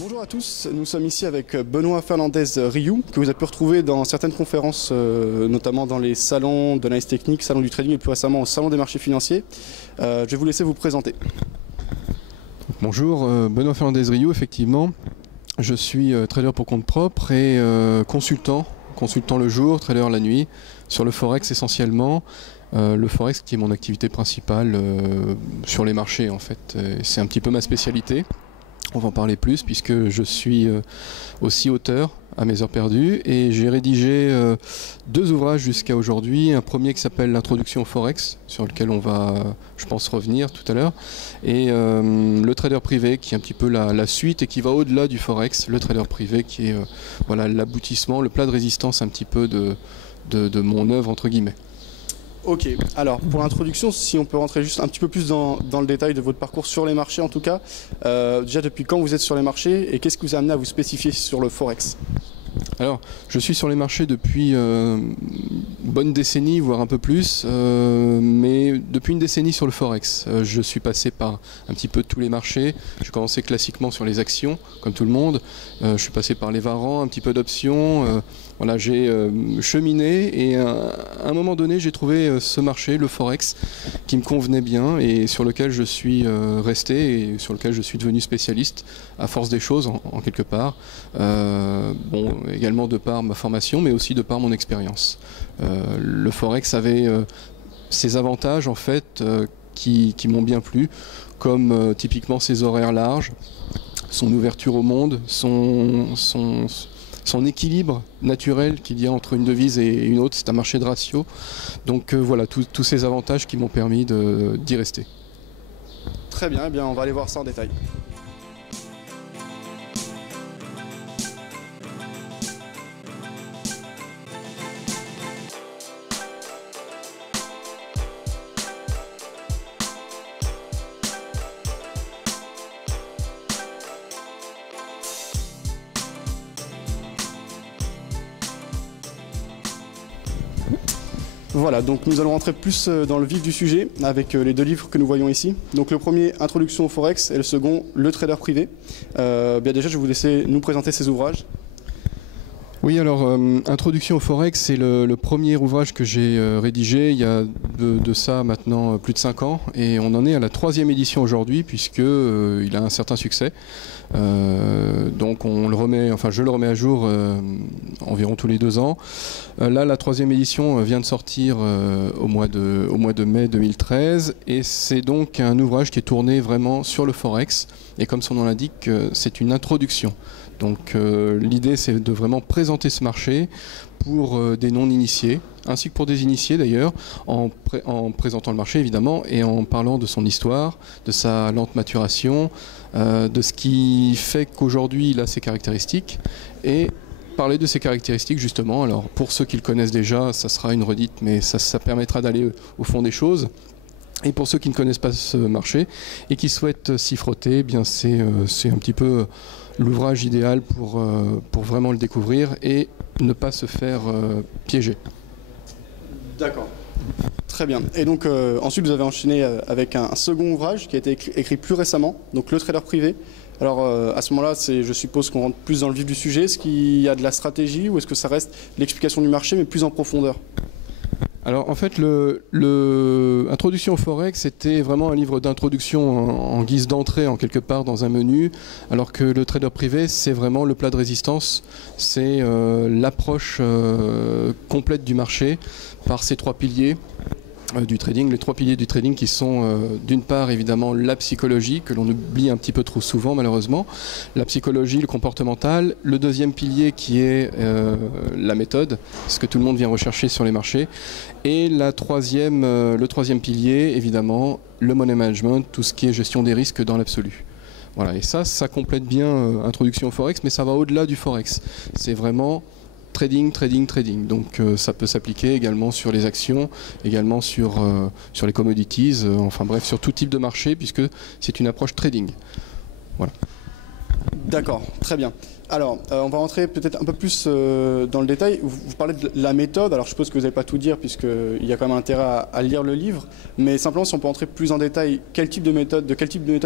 Bonjour à tous, nous sommes ici avec Benoît Fernandez Rioux, que vous avez pu retrouver dans certaines conférences, notamment dans les salons de l'analyse technique, salon du trading et plus récemment au salon des marchés financiers. Je vais vous laisser vous présenter. Bonjour, Benoît Fernandez Rioux, effectivement. Je suis trader pour compte propre et consultant le jour, trader la nuit, sur le Forex essentiellement. Le Forex qui est mon activité principale sur les marchés en fait. C'est un petit peu ma spécialité. On va en parler plus puisque je suis aussi auteur à mes heures perdues et j'ai rédigé deux ouvrages jusqu'à aujourd'hui. Un premier qui s'appelle l'Introduction au Forex, sur lequel on va, je pense, revenir tout à l'heure, et le trader privé qui est un petit peu la suite et qui va au-delà du Forex. Le trader privé qui est voilà, l'aboutissement, le plat de résistance un petit peu de mon œuvre entre guillemets. Ok, alors pour l'introduction, si on peut rentrer juste un petit peu plus dans le détail de votre parcours sur les marchés en tout cas, déjà depuis quand vous êtes sur les marchés et qu'est-ce qui vous a amené à vous spécifier sur le Forex? Alors, je suis sur les marchés depuis une bonne décennie, voire un peu plus, mais depuis une décennie sur le Forex. Je suis passé par un petit peu tous les marchés. J'ai commencé classiquement sur les actions, comme tout le monde. Je suis passé par les varants, un petit peu d'options. Voilà, j'ai cheminé et à un moment donné, j'ai trouvé ce marché, le Forex, qui me convenait bien et sur lequel je suis resté et sur lequel je suis devenu spécialiste à force des choses, en quelque part. Bon, également de par ma formation, mais aussi de par mon expérience. Le Forex avait ses avantages, en fait, qui m'ont bien plu, comme typiquement ses horaires larges, son ouverture au monde, son équilibre naturel qu'il y a entre une devise et une autre, c'est un marché de ratio. Donc voilà, tous ces avantages qui m'ont permis d'y rester. Très bien, eh bien, on va aller voir ça en détail. Voilà, donc nous allons rentrer plus dans le vif du sujet avec les deux livres que nous voyons ici. Donc le premier, Introduction au Forex, et le second, Le Trader Privé. Bien déjà, je vais vous laisser nous présenter ces ouvrages. Oui, alors Introduction au Forex, c'est le premier ouvrage que j'ai rédigé il y a de ça maintenant plus de 5 ans et on en est à la 3e édition aujourd'hui puisque il a un certain succès. Donc on le remet, enfin je le remets à jour environ tous les 2 ans. Là, la 3e édition vient de sortir au mois de mai 2013 et c'est donc un ouvrage qui est tourné vraiment sur le Forex et comme son nom l'indique, c'est une introduction. Donc l'idée c'est de vraiment présenter ce marché pour des non-initiés, ainsi que pour des initiés d'ailleurs, en présentant le marché évidemment et en parlant de son histoire, de sa lente maturation, de ce qui fait qu'aujourd'hui il a ses caractéristiques et parler de ces caractéristiques justement. Alors pour ceux qui le connaissent déjà, ça sera une redite mais ça permettra d'aller au fond des choses. Et pour ceux qui ne connaissent pas ce marché et qui souhaitent s'y frotter, eh bien c'est un petit peu l'ouvrage idéal pour vraiment le découvrir et ne pas se faire piéger. D'accord. Très bien. Et donc ensuite vous avez enchaîné avec un second ouvrage qui a été écrit plus récemment, donc Le Trader Privé. Alors à ce moment-là, je suppose qu'on rentre plus dans le vif du sujet. Est-ce qu'il y a de la stratégie ou est-ce que ça reste l'explication du marché mais plus en profondeur ? Alors en fait, Introduction au Forex, c'était vraiment un livre d'introduction en guise d'entrée en quelque part dans un menu, alors que le trader privé, c'est vraiment le plat de résistance, c'est l'approche complète du marché par ces 3 piliers du trading, les 3 piliers du trading qui sont d'une part évidemment la psychologie, que l'on oublie un petit peu trop souvent malheureusement, la psychologie, le comportemental, le deuxième pilier qui est la méthode, ce que tout le monde vient rechercher sur les marchés, et le troisième pilier évidemment, le money management, tout ce qui est gestion des risques dans l'absolu. Voilà, et ça complète bien Introduction au Forex, mais ça va au-delà du Forex, c'est vraiment trading, trading, trading. Donc ça peut s'appliquer également sur les actions, également sur les commodities, enfin bref, sur tout type de marché, puisque c'est une approche trading. Voilà. D'accord, très bien. Alors, on va rentrer peut-être un peu plus dans le détail. Vous parlez de la méthode, alors je suppose que vous n'allez pas tout dire puisqu'il y a quand même intérêt à lire le livre, mais simplement si on peut rentrer plus en détail, de quel type de méthode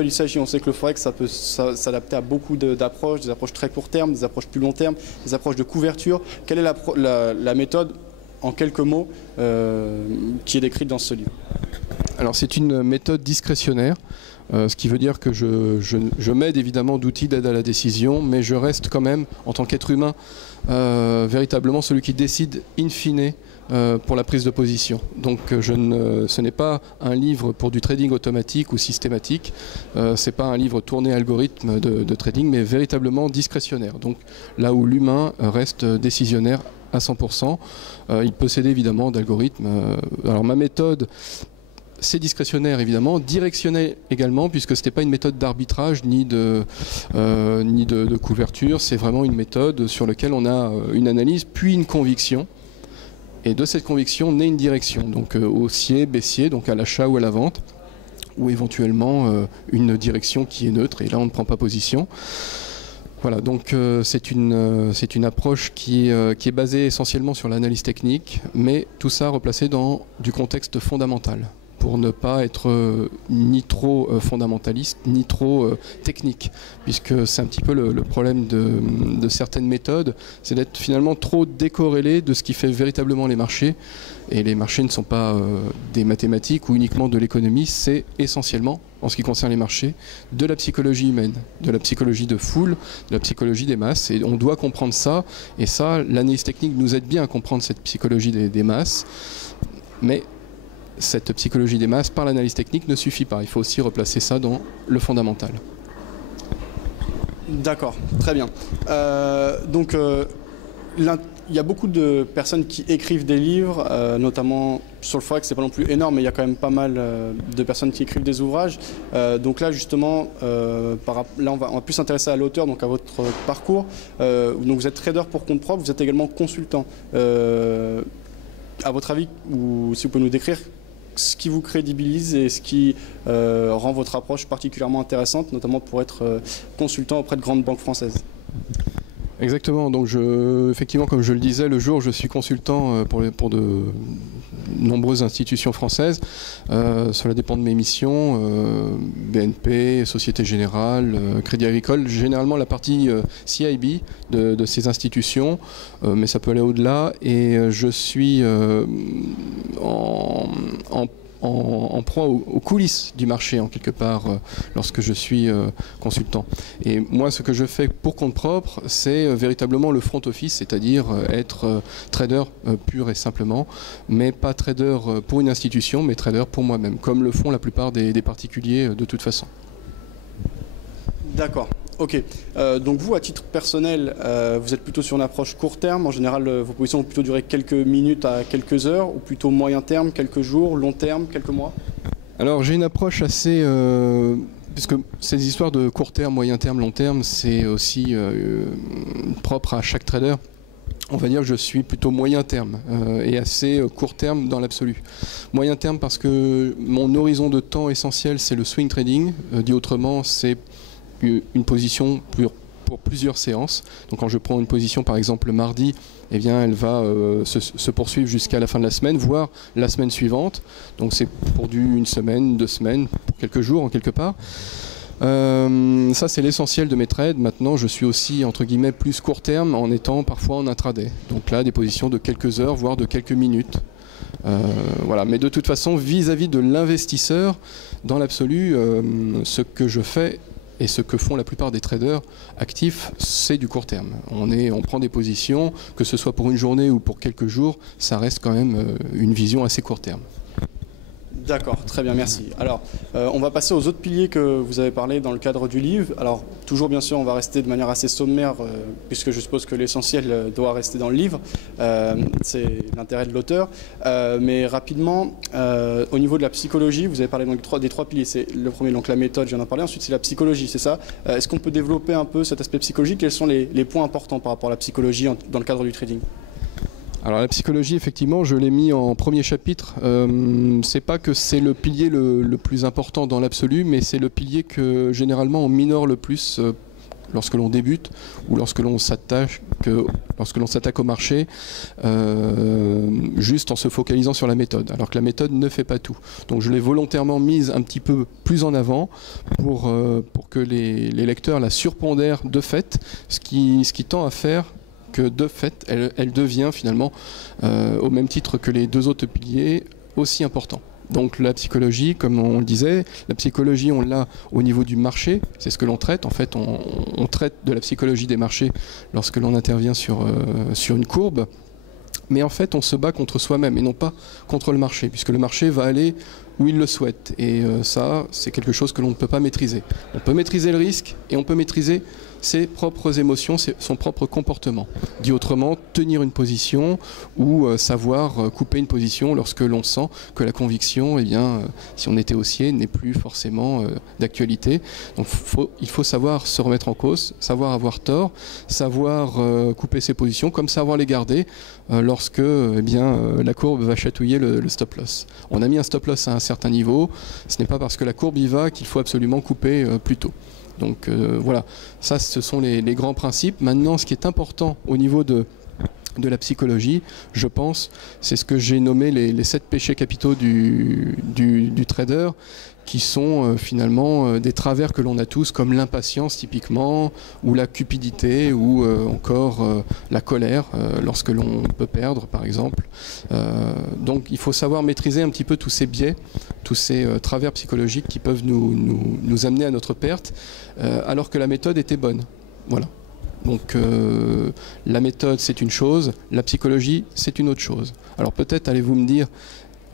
il s'agit. On sait que le Forex, ça peut s'adapter à beaucoup d'approches, des approches très court terme, des approches plus long terme, des approches de couverture. Quelle est la méthode, en quelques mots, qui est décrite dans ce livre? Alors c'est une méthode discrétionnaire. Ce qui veut dire que je m'aide évidemment d'outils d'aide à la décision, mais je reste quand même, en tant qu'être humain, véritablement celui qui décide in fine pour la prise de position. Donc ce n'est pas un livre pour du trading automatique ou systématique, ce n'est pas un livre tourné algorithme de trading, mais véritablement discrétionnaire. Donc là où l'humain reste décisionnaire à 100%, il possède évidemment d'algorithmes. Alors ma méthode, c'est discrétionnaire évidemment, directionnel également, puisque ce n'était pas une méthode d'arbitrage ni de couverture, c'est vraiment une méthode sur laquelle on a une analyse puis une conviction, et de cette conviction naît une direction, donc haussier, baissier, donc à l'achat ou à la vente, ou éventuellement une direction qui est neutre, et là on ne prend pas position. Voilà, donc c'est une approche qui est basée essentiellement sur l'analyse technique, mais tout ça replacé dans du contexte fondamental, pour ne pas être ni trop fondamentaliste, ni trop technique, puisque c'est un petit peu le problème de certaines méthodes, c'est d'être finalement trop décorrélé de ce qui fait véritablement les marchés, et les marchés ne sont pas des mathématiques ou uniquement de l'économie, c'est essentiellement, en ce qui concerne les marchés, de la psychologie humaine, de la psychologie de foule, de la psychologie des masses, et on doit comprendre ça, et ça, l'analyse technique nous aide bien à comprendre cette psychologie des masses, mais cette psychologie des masses par l'analyse technique ne suffit pas. Il faut aussi replacer ça dans le fondamental. D'accord, très bien. Il y a beaucoup de personnes qui écrivent des livres, notamment sur le Forex, c'est pas non plus énorme, mais il y a quand même pas mal de personnes qui écrivent des ouvrages. Donc là, justement, on va plus s'intéresser à l'auteur, donc à votre parcours. Donc vous êtes trader pour compte propre, vous êtes également consultant. À votre avis, ou si vous pouvez nous décrire ce qui vous crédibilise et ce qui rend votre approche particulièrement intéressante, notamment pour être consultant auprès de grandes banques françaises. Exactement, donc effectivement, comme je le disais, le jour où je suis consultant pour de nombreuses institutions françaises, cela dépend de mes missions, BNP, Société Générale, Crédit Agricole, généralement la partie CIB de ces institutions, mais ça peut aller au-delà, et je suis en proie aux coulisses du marché, en quelque part, lorsque je suis consultant. Et moi, ce que je fais pour compte propre, c'est véritablement le front office, c'est-à-dire être trader pur et simplement, mais pas trader pour une institution, mais trader pour moi-même, comme le font la plupart des particuliers de toute façon. D'accord. Ok, donc vous, à titre personnel, vous êtes plutôt sur une approche court terme. En général, vos positions vont plutôt durer quelques minutes à quelques heures, ou plutôt moyen terme, quelques jours, long terme, quelques mois? Alors j'ai une approche assez... puisque ces histoires de court terme, moyen terme, long terme, c'est aussi propre à chaque trader. On va dire que je suis plutôt moyen terme et assez court terme dans l'absolu. Moyen terme parce que mon horizon de temps essentiel, c'est le swing trading. Dit autrement, c'est une position pour plusieurs séances. Donc quand je prends une position par exemple le mardi, eh bien elle va se poursuivre jusqu'à la fin de la semaine, voire la semaine suivante. Donc c'est pour une semaine, 2 semaines, pour quelques jours en quelque part. Ça c'est l'essentiel de mes trades. Maintenant je suis aussi entre guillemets plus court terme en étant parfois en intraday. Donc là des positions de quelques heures, voire de quelques minutes. Voilà. Mais de toute façon vis-à-vis de l'investisseur, dans l'absolu, ce que je fais et ce que font la plupart des traders actifs, c'est du court terme. On prend des positions, que ce soit pour une journée ou pour quelques jours, ça reste quand même une vision assez court terme. D'accord, très bien, merci. Alors, on va passer aux autres piliers que vous avez parlé dans le cadre du livre. Alors, toujours, bien sûr, on va rester de manière assez sommaire, puisque je suppose que l'essentiel doit rester dans le livre. C'est l'intérêt de l'auteur. Mais rapidement, au niveau de la psychologie, vous avez parlé donc des trois piliers. C'est le premier, donc la méthode, je viens d'en parler. Ensuite, c'est la psychologie, c'est ça? Est-ce qu'on peut développer un peu cet aspect psychologique? Quels sont les points importants par rapport à la psychologie dans le cadre du trading? Alors la psychologie, effectivement, je l'ai mis en premier chapitre. C'est pas que c'est le pilier le plus important dans l'absolu, mais c'est le pilier que généralement on minore le plus lorsque l'on débute ou lorsque l'on s'attaque au marché juste en se focalisant sur la méthode, alors que la méthode ne fait pas tout. Donc je l'ai volontairement mise un petit peu plus en avant pour que les lecteurs la surpondèrent de fait, ce qui tend à faire que de fait elle devient finalement au même titre que les deux autres piliers aussi important. Donc la psychologie, comme on le disait, la psychologie on l'a au niveau du marché, c'est ce que l'on traite. En fait on traite de la psychologie des marchés lorsque l'on intervient sur une courbe. Mais en fait on se bat contre soi-même et non pas contre le marché, puisque le marché va aller où il le souhaite. Et ça c'est quelque chose que l'on ne peut pas maîtriser. On peut maîtriser le risque et on peut maîtriser ses propres émotions, son propre comportement. Dit autrement, tenir une position ou savoir couper une position lorsque l'on sent que la conviction, eh bien, si on était haussier, n'est plus forcément d'actualité. Donc il faut savoir se remettre en cause, savoir avoir tort, savoir couper ses positions, comme savoir les garder lorsque eh bien, la courbe va chatouiller le stop loss. On a mis un stop loss à un certain niveau, ce n'est pas parce que la courbe y va qu'il faut absolument couper plus tôt. Donc voilà, ça ce sont les grands principes. Maintenant, ce qui est important au niveau de la psychologie, je pense, c'est ce que j'ai nommé les 7 péchés capitaux du trader, qui sont finalement des travers que l'on a tous, comme l'impatience typiquement, ou la cupidité, ou encore la colère, lorsque l'on peut perdre par exemple. Donc il faut savoir maîtriser un petit peu tous ces biais, tous ces travers psychologiques qui peuvent nous amener à notre perte, alors que la méthode était bonne. Voilà. Donc la méthode c'est une chose, la psychologie c'est une autre chose. Alors peut-être allez-vous me dire,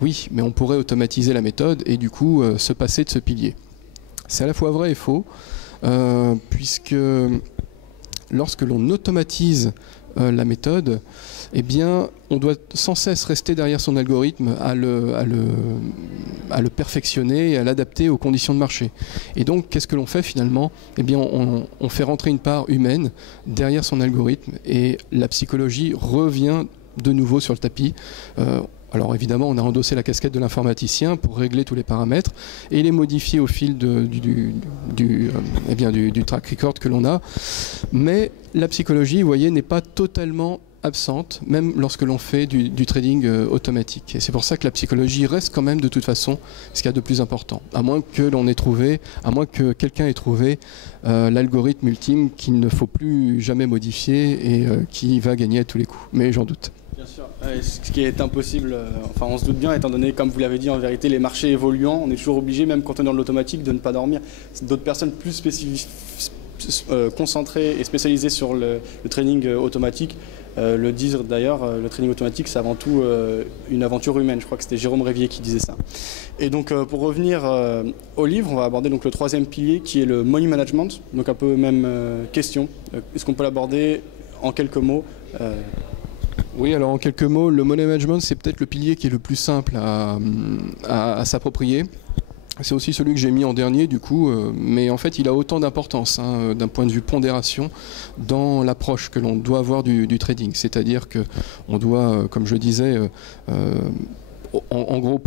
oui, mais on pourrait automatiser la méthode et du coup se passer de ce pilier. C'est à la fois vrai et faux, puisque lorsque l'on automatise la méthode, eh bien, on doit sans cesse rester derrière son algorithme à le perfectionner et à l'adapter aux conditions de marché. Et donc, qu'est-ce que l'on fait finalement? Eh bien, on fait rentrer une part humaine derrière son algorithme et la psychologie revient de nouveau sur le tapis. Alors évidemment, on a endossé la casquette de l'informaticien pour régler tous les paramètres et les modifier au fil du track record que l'on a. Mais la psychologie, vous voyez, n'est pas totalement absente, même lorsque l'on fait du trading automatique. Et c'est pour ça que la psychologie reste quand même de toute façon ce qu'il y a de plus important. À moins que quelqu'un ait trouvé l'algorithme ultime qu'il ne faut plus jamais modifier et qui va gagner à tous les coups. Mais j'en doute. Bien sûr, ce qui est impossible, enfin on se doute bien, étant donné, comme vous l'avez dit, en vérité, les marchés évoluant, on est toujours obligé, même quand on est dans l'automatique, de ne pas dormir. D'autres personnes plus concentrées et spécialisées sur le trading automatique le disent d'ailleurs, le trading automatique c'est avant tout une aventure humaine. Je crois que c'était Jérôme Révier qui disait ça. Et donc pour revenir au livre, on va aborder donc le 3e pilier qui est le money management, donc un peu même question. Est-ce qu'on peut l'aborder en quelques mots Oui, alors en quelques mots, le money management, c'est peut-être le pilier qui est le plus simple à s'approprier. C'est aussi celui que j'ai mis en dernier du coup, mais en fait il a autant d'importance d'un point de vue pondération dans l'approche que l'on doit avoir du trading. C'est-à-dire qu'on doit, comme je disais, en gros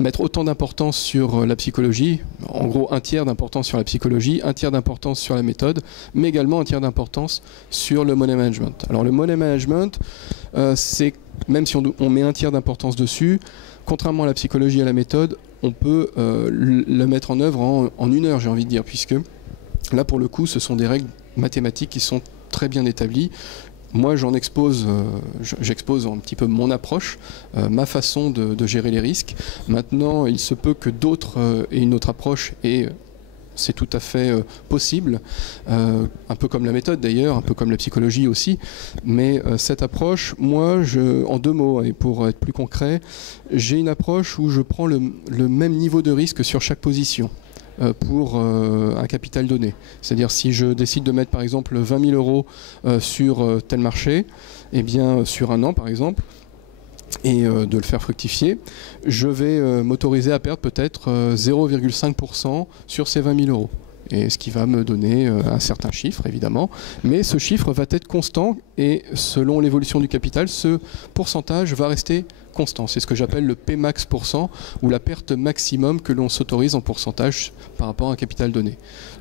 mettre autant d'importance sur la psychologie, en gros un tiers d'importance sur la psychologie, un tiers d'importance sur la méthode, mais également un tiers d'importance sur le money management. Alors le money management, c'est, même si on met un tiers d'importance dessus, contrairement à la psychologie et à la méthode, on peut le mettre en œuvre en 1 heure, j'ai envie de dire, puisque là pour le coup ce sont des règles mathématiques qui sont très bien établies. Moi, j'expose un petit peu mon approche, ma façon de gérer les risques. Maintenant, il se peut que d'autres aient une autre approche et c'est tout à fait possible, un peu comme la méthode d'ailleurs, un peu comme la psychologie aussi. Mais cette approche, moi, en 2 mots, et pour être plus concret, j'ai une approche où je prends le même niveau de risque sur chaque position. Pour un capital donné. C'est-à-dire si je décide de mettre par exemple 20 000 € sur tel marché, eh bien sur 1 an par exemple, et de le faire fructifier, je vais m'autoriser à perdre peut-être 0,5% sur ces 20 000 €. Et ce qui va me donner un certain chiffre évidemment, mais ce chiffre va être constant et selon l'évolution du capital, ce pourcentage va rester constant. C'est ce que j'appelle le Pmax %, ou la perte maximum que l'on s'autorise en pourcentage par rapport à un capital donné.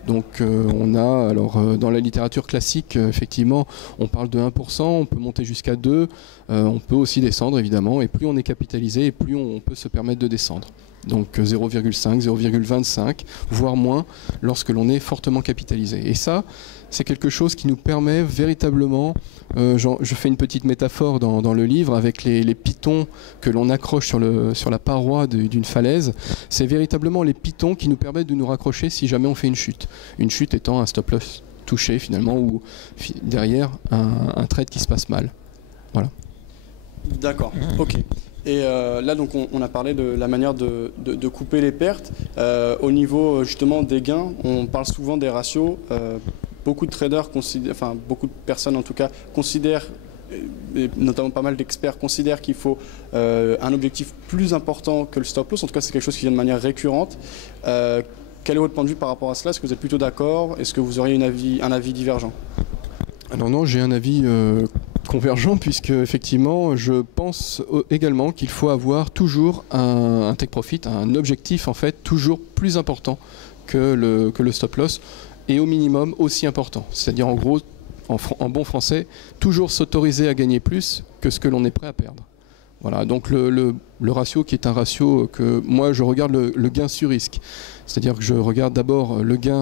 Donc on a, alors dans la littérature classique, effectivement, on parle de 1%, on peut monter jusqu'à 2%, on peut aussi descendre évidemment, et plus on est capitalisé, et plus on peut se permettre de descendre. Donc 0,5, 0,25, voire moins, lorsque l'on est fortement capitalisé. Et ça, c'est quelque chose qui nous permet véritablement, je fais une petite métaphore dans le livre, avec les pitons que l'on accroche sur la paroi d'une falaise. C'est véritablement les pitons qui nous permettent de nous raccrocher si jamais on fait une chute. Une chute étant un stop loss touché finalement, ou derrière un trade qui se passe mal. Voilà. D'accord, ok. Et là, donc, on a parlé de la manière de couper les pertes. Au niveau justement des gains, on parle souvent des ratios. Beaucoup de traders considèrent, enfin beaucoup de personnes en tout cas, considèrent, et notamment pas mal d'experts, considèrent qu'il faut un objectif plus important que le stop loss. En tout cas, c'est quelque chose qui vient de manière récurrente. Quel est votre point de vue par rapport à cela? Est-ce que vous êtes plutôt d'accord? Est-ce que vous auriez un avis divergent? Alors non, j'ai un avis convergent, puisque effectivement je pense également qu'il faut avoir toujours un take profit, un objectif en fait toujours plus important que le stop loss, et au minimum aussi important. C'est-à-dire en gros, en bon français, toujours s'autoriser à gagner plus que ce que l'on est prêt à perdre. Voilà, donc le ratio qui est un ratio que moi je regarde le gain sur risque. C'est-à-dire que je regarde d'abord le gain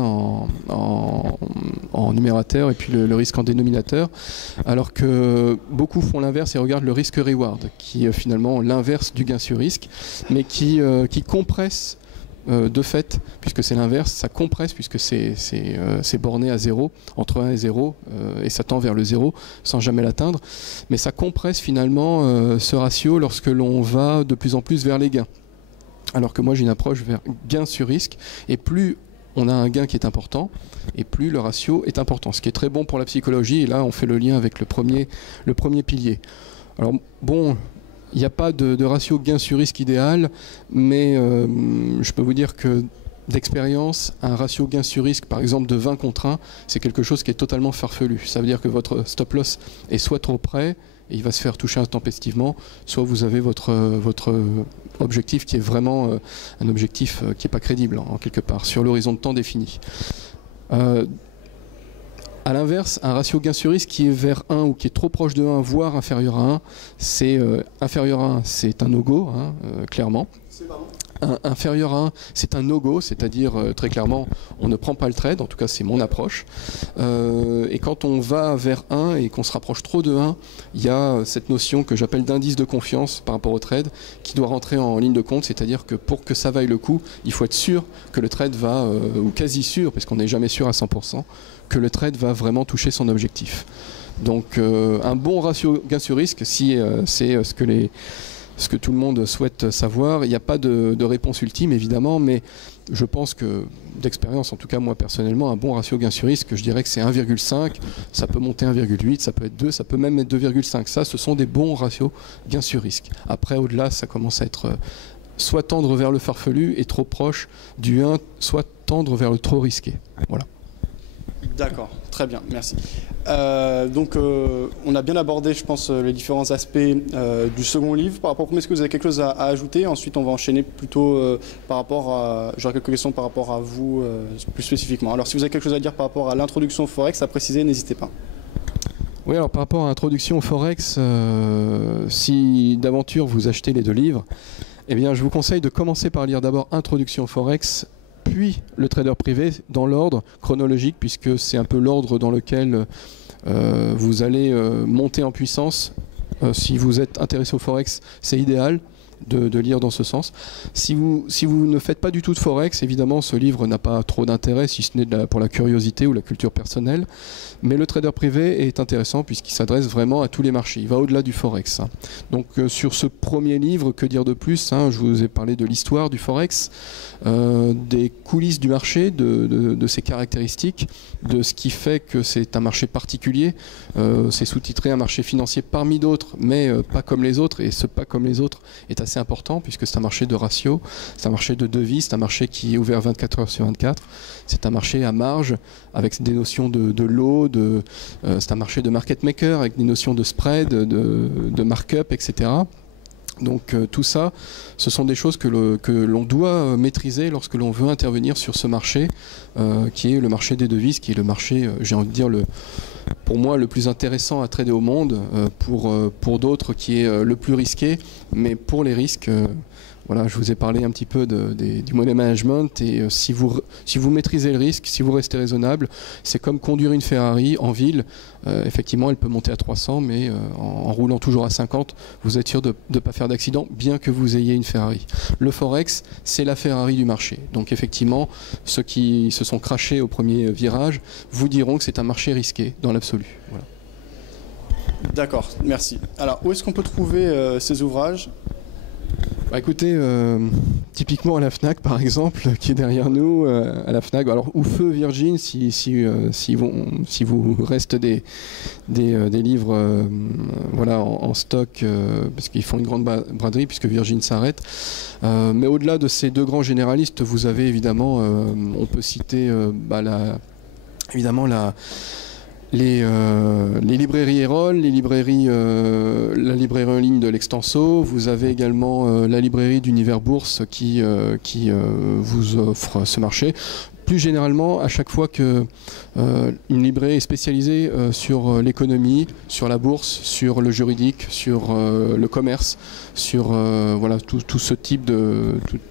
en numérateur et puis le risque en dénominateur, alors que beaucoup font l'inverse et regardent le risque-reward, qui est finalement l'inverse du gain sur risque, mais qui compresse de fait, puisque c'est l'inverse, ça compresse puisque c'est borné à 0, entre 1 et 0, et ça tend vers le 0 sans jamais l'atteindre, mais ça compresse finalement ce ratio lorsque l'on va de plus en plus vers les gains. Alors que moi j'ai une approche vers gain sur risque, et plus on a un gain qui est important, et plus le ratio est important, ce qui est très bon pour la psychologie, et là on fait le lien avec le premier pilier. Alors bon, il n'y a pas de ratio gain sur risque idéal, mais je peux vous dire que d'expérience, un ratio gain sur risque par exemple de 20 contre 1, c'est quelque chose qui est totalement farfelu. Ça veut dire que votre stop loss est soit trop près, et il va se faire toucher intempestivement, soit vous avez votre objectif qui est vraiment un objectif qui n'est pas crédible en quelque part, sur l'horizon de temps défini. A l'inverse, un ratio gain sur risque qui est vers 1 ou qui est trop proche de 1, voire inférieur à 1, c'est inférieur à 1, c'est un no-go, hein, clairement. Inférieur à 1, c'est un no-go, c'est-à-dire très clairement, on ne prend pas le trade, en tout cas c'est mon approche. Et quand on va vers 1 et qu'on se rapproche trop de 1, il y a cette notion que j'appelle d'indice de confiance par rapport au trade qui doit rentrer en ligne de compte, c'est-à-dire que pour que ça vaille le coup, il faut être sûr que le trade va, ou quasi sûr, parce qu'on n'est jamais sûr à 100%, que le trade va vraiment toucher son objectif. Donc un bon ratio gain sur risque, si c'est ce que tout le monde souhaite savoir. Il n'y a pas de réponse ultime évidemment, mais je pense que d'expérience, en tout cas moi personnellement, un bon ratio gain sur risque, je dirais que c'est 1,5, ça peut monter 1,8, ça peut être 2, ça peut même être 2,5. Ça, ce sont des bons ratios gain sur risque. Après, au-delà, ça commence à être soit tendre vers le farfelu et trop proche du 1, soit tendre vers le trop risqué. Voilà. D'accord, très bien, merci. Donc on a bien abordé, je pense, les différents aspects du second livre. Par rapport, est-ce que vous avez quelque chose à ajouter? Ensuite, on va enchaîner plutôt par rapport à... J'aurais quelques questions par rapport à vous, plus spécifiquement. Alors, si vous avez quelque chose à dire par rapport à l'introduction au Forex, à préciser, n'hésitez pas. Oui, alors par rapport à l'introduction au Forex, si d'aventure vous achetez les deux livres, eh bien, je vous conseille de commencer par lire d'abord Introduction au Forex, puis le trader privé dans l'ordre chronologique, puisque c'est un peu l'ordre dans lequel vous allez monter en puissance. Si vous êtes intéressé au Forex, c'est idéal de lire dans ce sens. Si vous ne faites pas du tout de Forex, évidemment ce livre n'a pas trop d'intérêt, si ce n'est pour la curiosité ou la culture personnelle, mais le trader privé est intéressant puisqu'il s'adresse vraiment à tous les marchés, il va au-delà du Forex. Donc sur ce premier livre, que dire de plus, je vous ai parlé de l'histoire du Forex, des coulisses du marché, de ses caractéristiques, de ce qui fait que c'est un marché particulier. C'est sous-titré un marché financier parmi d'autres, mais pas comme les autres, et ce pas comme les autres est assez important puisque c'est un marché de ratio, c'est un marché de devises, c'est un marché qui est ouvert 24 heures sur 24, c'est un marché à marge avec des notions de lot, c'est un marché de market maker avec des notions de spread, de markup, etc. Donc tout ça, ce sont des choses que l'on doit maîtriser lorsque l'on veut intervenir sur ce marché, qui est le marché des devises, qui est le marché, j'ai envie de dire, pour moi, le plus intéressant à trader au monde, pour d'autres qui est le plus risqué, mais pour les risques, voilà, je vous ai parlé un petit peu du money management, et si vous maîtrisez le risque, si vous restez raisonnable, c'est comme conduire une Ferrari en ville. Effectivement, elle peut monter à 300, mais en roulant toujours à 50, vous êtes sûr de ne pas faire d'accident, bien que vous ayez une Ferrari. Le Forex, c'est la Ferrari du marché. Donc effectivement, ceux qui se sont crashés au premier virage vous diront que c'est un marché risqué, dans l'absolu. Voilà. D'accord, merci. Alors, où est-ce qu'on peut trouver ces ouvrages ? Bah écoutez, typiquement à la FNAC par exemple, qui est derrière nous, à la FNAC, alors ou Feu Virgin, si vous reste des livres voilà, en stock, parce qu'ils font une grande braderie puisque Virgin s'arrête. Mais au-delà de ces deux grands généralistes, vous avez évidemment, on peut citer évidemment les librairies Erol, la librairie en ligne de l'Extenso. Vous avez également la librairie d'Univers Bourse qui vous offre ce marché. Plus généralement, à chaque fois qu'une librairie est spécialisée sur l'économie, sur la bourse, sur le juridique, sur le commerce, sur voilà, tout ce type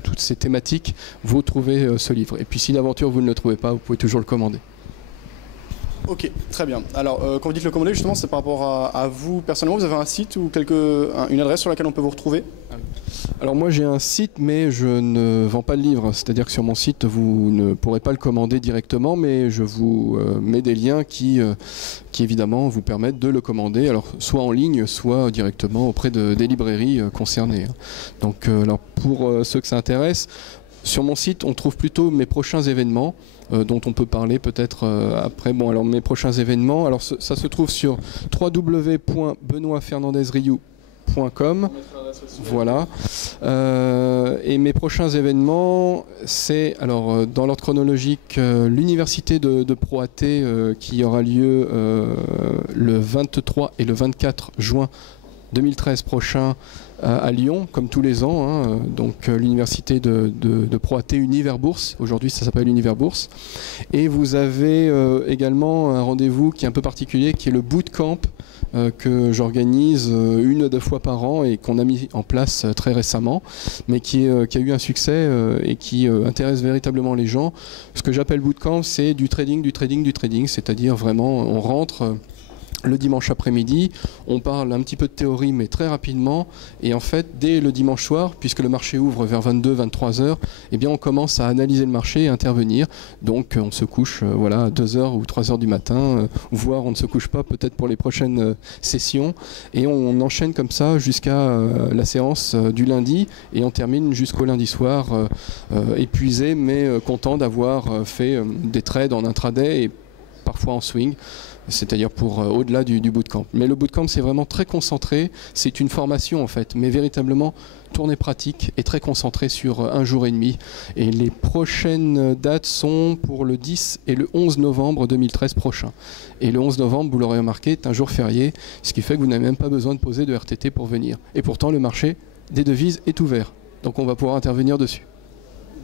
toutes ces thématiques, vous trouvez ce livre. Et puis si d'aventure vous ne le trouvez pas, vous pouvez toujours le commander. Ok, très bien. Alors, quand vous dites le commander, justement, c'est par rapport à vous personnellement. Vous avez un site ou une adresse sur laquelle on peut vous retrouver ? Alors moi j'ai un site, mais je ne vends pas de livres. C'est-à-dire que sur mon site, vous ne pourrez pas le commander directement, mais je vous mets des liens qui évidemment vous permettent de le commander, alors soit en ligne, soit directement auprès des librairies concernées. Donc alors pour ceux que ça intéresse, sur mon site, on trouve plutôt mes prochains événements, dont on peut parler peut-être après. Bon, alors mes prochains événements, alors ça se trouve sur www.benoitfernandezriou.com. Voilà. Et mes prochains événements, c'est alors dans l'ordre chronologique l'université de ProAT qui aura lieu le 23 et le 24 juin 2013 prochain à Lyon, comme tous les ans, hein, donc l'université de ProAT Univers Bourse, aujourd'hui ça s'appelle Univers Bourse. Et vous avez également un rendez-vous qui est un peu particulier, qui est le bootcamp que j'organise 1 à 2 fois par an et qu'on a mis en place très récemment, mais qui a eu un succès et qui intéresse véritablement les gens. Ce que j'appelle bootcamp, c'est du trading, c'est-à-dire vraiment on rentre le dimanche après-midi, on parle un petit peu de théorie mais très rapidement, et en fait dès le dimanche soir, puisque le marché ouvre vers 22-23 heures, eh bien on commence à analyser le marché et intervenir. Donc on se couche voilà, à 2 heures ou 3 heures du matin, voire on ne se couche pas peut-être pour les prochaines sessions, et on enchaîne comme ça jusqu'à la séance du lundi, et on termine jusqu'au lundi soir épuisé mais content d'avoir fait des trades en intraday et parfois en swing, c'est-à-dire pour au-delà du bootcamp. Mais le bootcamp, c'est vraiment très concentré, c'est une formation en fait, mais véritablement tournée pratique et très concentrée sur 1 jour et demi. Et les prochaines dates sont pour le 10 et le 11 novembre 2013 prochain. Et le 11 novembre, vous l'aurez remarqué, est un jour férié, ce qui fait que vous n'avez même pas besoin de poser de RTT pour venir. Et pourtant, le marché des devises est ouvert, donc on va pouvoir intervenir dessus.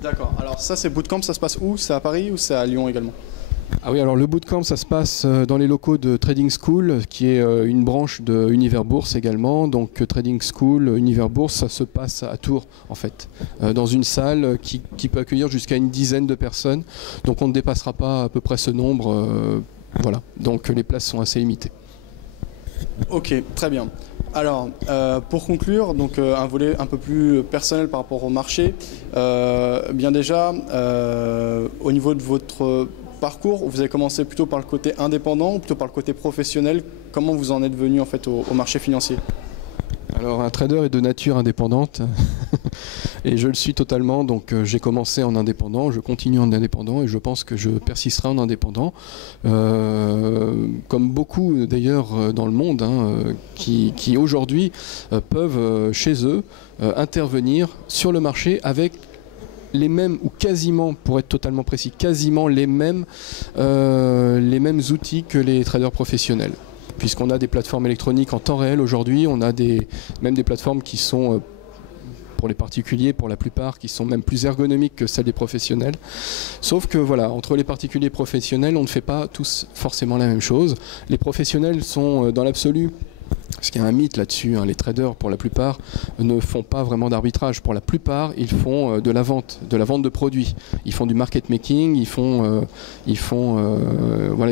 D'accord, alors ça c'est bootcamp, ça se passe où? C'est à Paris ou c'est à Lyon également? Ah oui, alors le bootcamp, ça se passe dans les locaux de Trading School, qui est une branche de Univers Bourse également. Donc Trading School, Univers Bourse, ça se passe à Tours en fait, dans une salle qui peut accueillir jusqu'à une dizaine de personnes. Donc on ne dépassera pas à peu près ce nombre. Voilà, donc les places sont assez limitées. Ok, très bien. Alors, pour conclure, donc un volet un peu plus personnel par rapport au marché. Bien déjà, au niveau de votre parcours, vous avez commencé plutôt par le côté indépendant ou plutôt par le côté professionnel? Comment vous en êtes venu en fait au marché financier? Alors un trader est de nature indépendante et je le suis totalement, donc j'ai commencé en indépendant, je continue en indépendant et je pense que je persisterai en indépendant, comme beaucoup d'ailleurs dans le monde, hein, qui aujourd'hui peuvent chez eux intervenir sur le marché avec les mêmes, ou quasiment, pour être totalement précis, quasiment les mêmes outils que les traders professionnels. Puisqu'on a des plateformes électroniques en temps réel aujourd'hui, on a même des plateformes qui sont pour les particuliers pour la plupart, qui sont même plus ergonomiques que celles des professionnels. Sauf que voilà, entre les particuliers et professionnels, on ne fait pas tous forcément la même chose. Les professionnels sont dans l'absolu, parce qu'il y a un mythe là-dessus, hein, les traders pour la plupart ne font pas vraiment d'arbitrage. Pour la plupart, ils font de la vente de produits. Ils font du market making, voilà,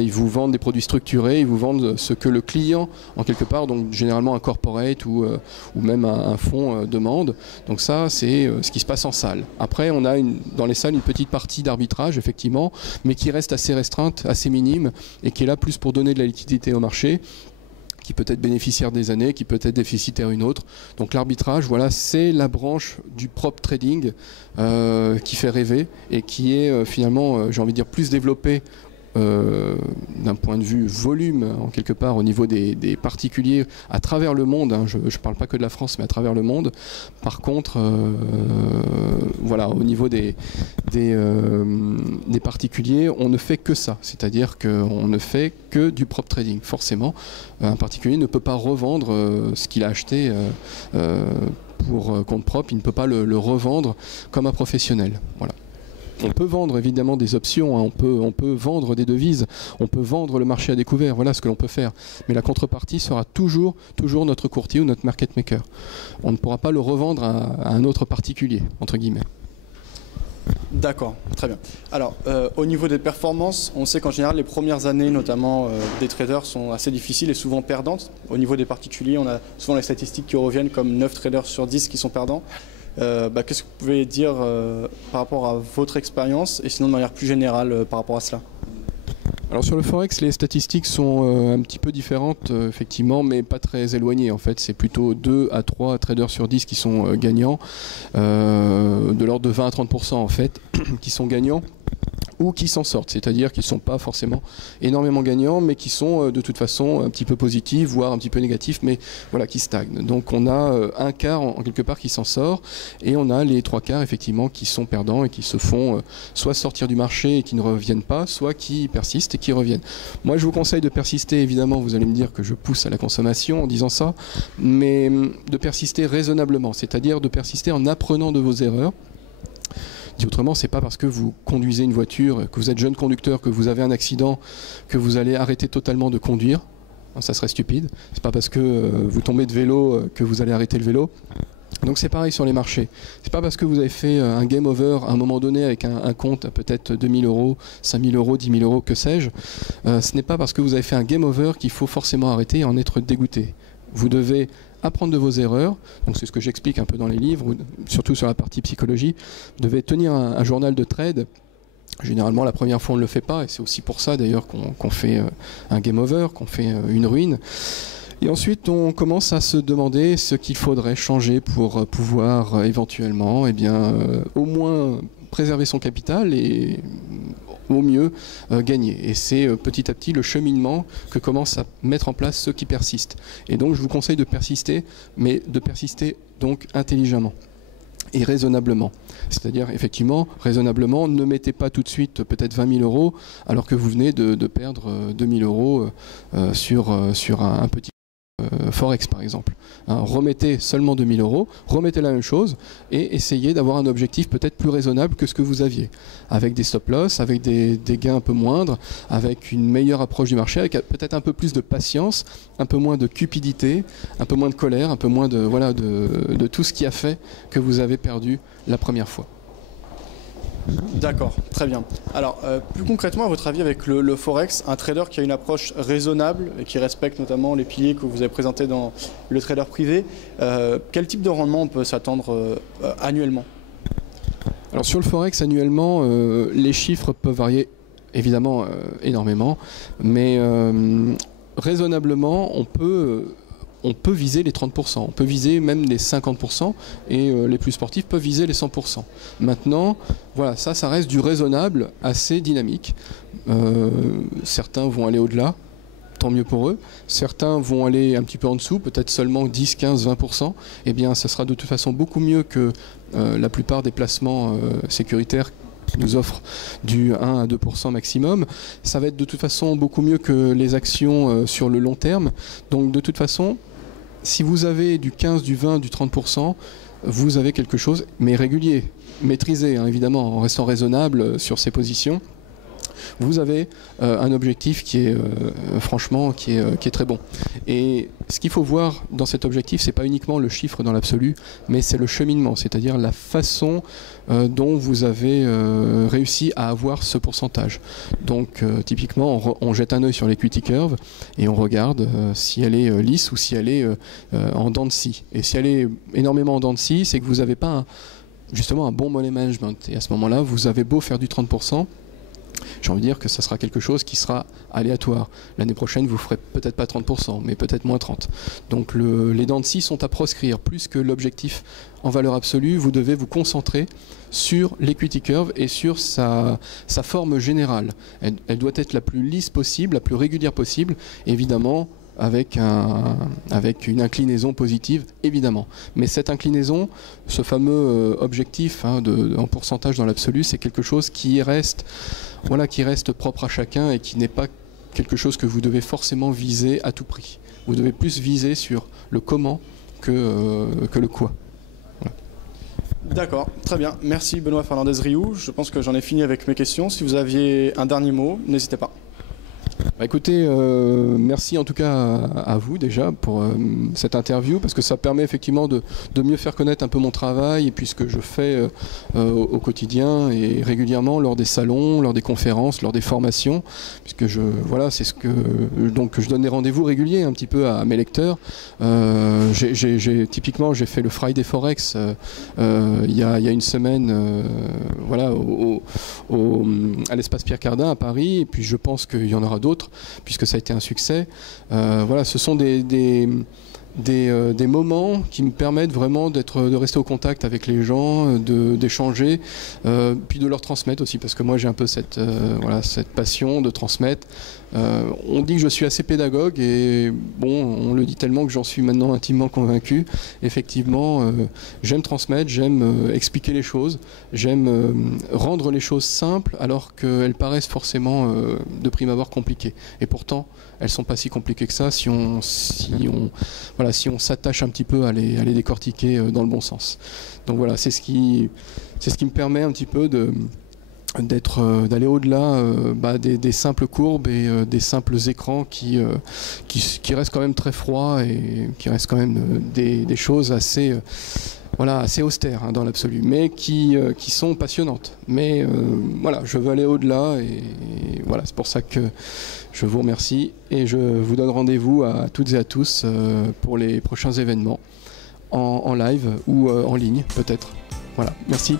ils vous vendent des produits structurés, ils vous vendent ce que le client, en quelque part, donc généralement un corporate ou même un fonds demande. Donc ça, c'est ce qui se passe en salle. Après, on a dans les salles une petite partie d'arbitrage, effectivement, mais qui reste assez restreinte, assez minime, et qui est là plus pour donner de la liquidité au marché, qui peut être bénéficiaire des années, qui peut être déficitaire une autre. Donc l'arbitrage, voilà, c'est la branche du prop trading qui fait rêver et qui est finalement, j'ai envie de dire, plus développée d'un point de vue volume, en quelque part, au niveau des particuliers à travers le monde, hein, je ne parle pas que de la France, mais à travers le monde. Par contre, voilà, au niveau des particuliers, on ne fait que ça, c'est-à-dire qu'on ne fait que du prop trading. Forcément, un particulier ne peut pas revendre ce qu'il a acheté pour compte propre, il ne peut pas le revendre comme un professionnel. Voilà. On peut vendre évidemment des options, hein, on peut vendre des devises, on peut vendre le marché à découvert, voilà ce que l'on peut faire. Mais la contrepartie sera toujours notre courtier ou notre market maker. On ne pourra pas le revendre à un autre particulier, entre guillemets. D'accord, très bien. Alors, au niveau des performances, on sait qu'en général, les premières années, notamment des traders, sont assez difficiles et souvent perdantes. Au niveau des particuliers, on a souvent les statistiques qui reviennent comme 9 traders sur 10 qui sont perdants. Qu'est-ce que vous pouvez dire par rapport à votre expérience et sinon de manière plus générale par rapport à cela? Alors sur le Forex, les statistiques sont un petit peu différentes, effectivement, mais pas très éloignées. En fait, c'est plutôt 2 à 3 traders sur 10 qui sont gagnants, de l'ordre de 20 à 30% en fait, qui sont gagnants ou qui s'en sortent, c'est-à-dire qu'ils ne sont pas forcément énormément gagnants, mais qui sont de toute façon un petit peu positifs, voire un petit peu négatifs, mais voilà, qui stagnent. Donc on a un quart en quelque part qui s'en sort, et on a les 3 quarts effectivement qui sont perdants et qui se font soit sortir du marché et qui ne reviennent pas, soit qui persistent et qui reviennent. Moi je vous conseille de persister, évidemment, vous allez me dire que je pousse à la consommation en disant ça, mais de persister raisonnablement, c'est-à-dire de persister en apprenant de vos erreurs. Dit autrement, c'est pas parce que vous conduisez une voiture, que vous êtes jeune conducteur, que vous avez un accident, que vous allez arrêter totalement de conduire. Ça serait stupide. C'est pas parce que vous tombez de vélo que vous allez arrêter le vélo. Donc c'est pareil sur les marchés. C'est pas parce que vous avez fait un game over à un moment donné avec un compte à peut-être 2000 euros, 5000 euros, 10 000 euros, que sais-je. Ce n'est pas parce que vous avez fait un game over qu'il faut forcément arrêter et en être dégoûté. Vous devez apprendre de vos erreurs, donc c'est ce que j'explique un peu dans les livres, surtout sur la partie psychologie. Vous devez tenir un journal de trade. Généralement, la première fois, on ne le fait pas, et c'est aussi pour ça d'ailleurs qu'on fait un game over, qu'on fait une ruine. Et ensuite, on commence à se demander ce qu'il faudrait changer pour pouvoir éventuellement, au moins préserver son capital et au mieux gagner. Et c'est petit à petit le cheminement que commencent à mettre en place ceux qui persistent. Et donc je vous conseille de persister, mais de persister donc intelligemment et raisonnablement. C'est-à-dire, effectivement, raisonnablement, ne mettez pas tout de suite peut-être 20 000 euros alors que vous venez de perdre 2 000 euros sur un petit Forex par exemple. Remettez seulement 2 000 euros, remettez la même chose et essayez d'avoir un objectif peut-être plus raisonnable que ce que vous aviez, avec des stop-loss, avec des gains un peu moindres, avec une meilleure approche du marché, avec peut-être un peu plus de patience, un peu moins de cupidité, un peu moins de colère, un peu moins de tout ce qui a fait que vous avez perdu la première fois. D'accord, très bien. Alors, plus concrètement, à votre avis, avec le Forex, un trader qui a une approche raisonnable et qui respecte notamment les piliers que vous avez présentés dans le trader privé, quel type de rendement on peut s'attendre annuellement? Alors sur le Forex, annuellement, les chiffres peuvent varier évidemment énormément, mais raisonnablement, on peut viser les 30%, on peut viser même les 50% et les plus sportifs peuvent viser les 100%. Maintenant, voilà, ça reste du raisonnable assez dynamique. Certains vont aller au-delà, tant mieux pour eux. Certains vont aller un petit peu en dessous, peut-être seulement 10, 15, 20%. Eh bien, ça sera de toute façon beaucoup mieux que la plupart des placements sécuritaires qui nous offrent du 1 à 2% maximum. Ça va être de toute façon beaucoup mieux que les actions sur le long terme. Donc de toute façon, si vous avez du 15, du 20, du 30%, vous avez quelque chose, mais régulier, maîtrisé, hein, évidemment, en restant raisonnable sur ces positions. Vous avez un objectif qui est franchement qui est très bon. Et ce qu'il faut voir dans cet objectif, c'est pas uniquement le chiffre dans l'absolu, mais c'est le cheminement, c'est-à-dire la façon dont vous avez réussi à avoir ce pourcentage. Donc typiquement, on jette un œil sur l'equity curve et on regarde si elle est lisse ou si elle est en dents de scie. Et si elle est énormément en dents de scie, c'est que vous n'avez pas justement un bon money management. Et à ce moment-là, vous avez beau faire du 30%, j'ai envie de dire que ça sera quelque chose qui sera aléatoire. L'année prochaine, vous ne ferez peut-être pas 30%, mais peut-être moins 30%. Donc les dents de scie sont à proscrire. Plus que l'objectif en valeur absolue, vous devez vous concentrer sur l'equity curve et sur sa forme générale. Elle doit être la plus lisse possible, la plus régulière possible, évidemment, avec une inclinaison positive, évidemment. Mais cette inclinaison, ce fameux objectif en pourcentage dans l'absolu, c'est quelque chose qui reste propre à chacun et qui n'est pas quelque chose que vous devez forcément viser à tout prix. Vous devez plus viser sur le comment que le quoi. Voilà. D'accord, très bien. Merci Benoît Fernandez-Riou. Je pense que j'en ai fini avec mes questions. Si vous aviez un dernier mot, n'hésitez pas. Écoutez, merci en tout cas à vous déjà pour cette interview, parce que ça permet effectivement de mieux faire connaître un peu mon travail et puis ce que je fais au quotidien et régulièrement lors des salons, lors des conférences, lors des formations, puisque donc je donne des rendez-vous réguliers un petit peu à mes lecteurs. Typiquement j'ai fait le Friday Forex il y a une semaine à l'espace Pierre Cardin à Paris, et puis je pense qu'il y en aura d'autres puisque ça a été un succès. Ce sont des moments qui me permettent vraiment de rester au contact avec les gens, d'échanger, puis de leur transmettre aussi, parce que moi j'ai un peu cette passion de transmettre. On dit que je suis assez pédagogue et bon, on le dit tellement que j'en suis maintenant intimement convaincu. Effectivement, j'aime transmettre, j'aime expliquer les choses, j'aime rendre les choses simples alors qu'elles paraissent forcément de prime abord compliquées. Et pourtant, elles ne sont pas si compliquées que ça si on s'attache un petit peu à les décortiquer dans le bon sens. Donc voilà, c'est ce qui me permet un petit peu d'aller au-delà des simples courbes et des simples écrans qui restent quand même très froids et qui restent quand même des choses assez austères dans l'absolu, mais qui sont passionnantes. Mais je veux aller au-delà et voilà, c'est pour ça que je vous remercie et je vous donne rendez-vous à toutes et à tous pour les prochains événements en live ou en ligne peut-être. Voilà, merci.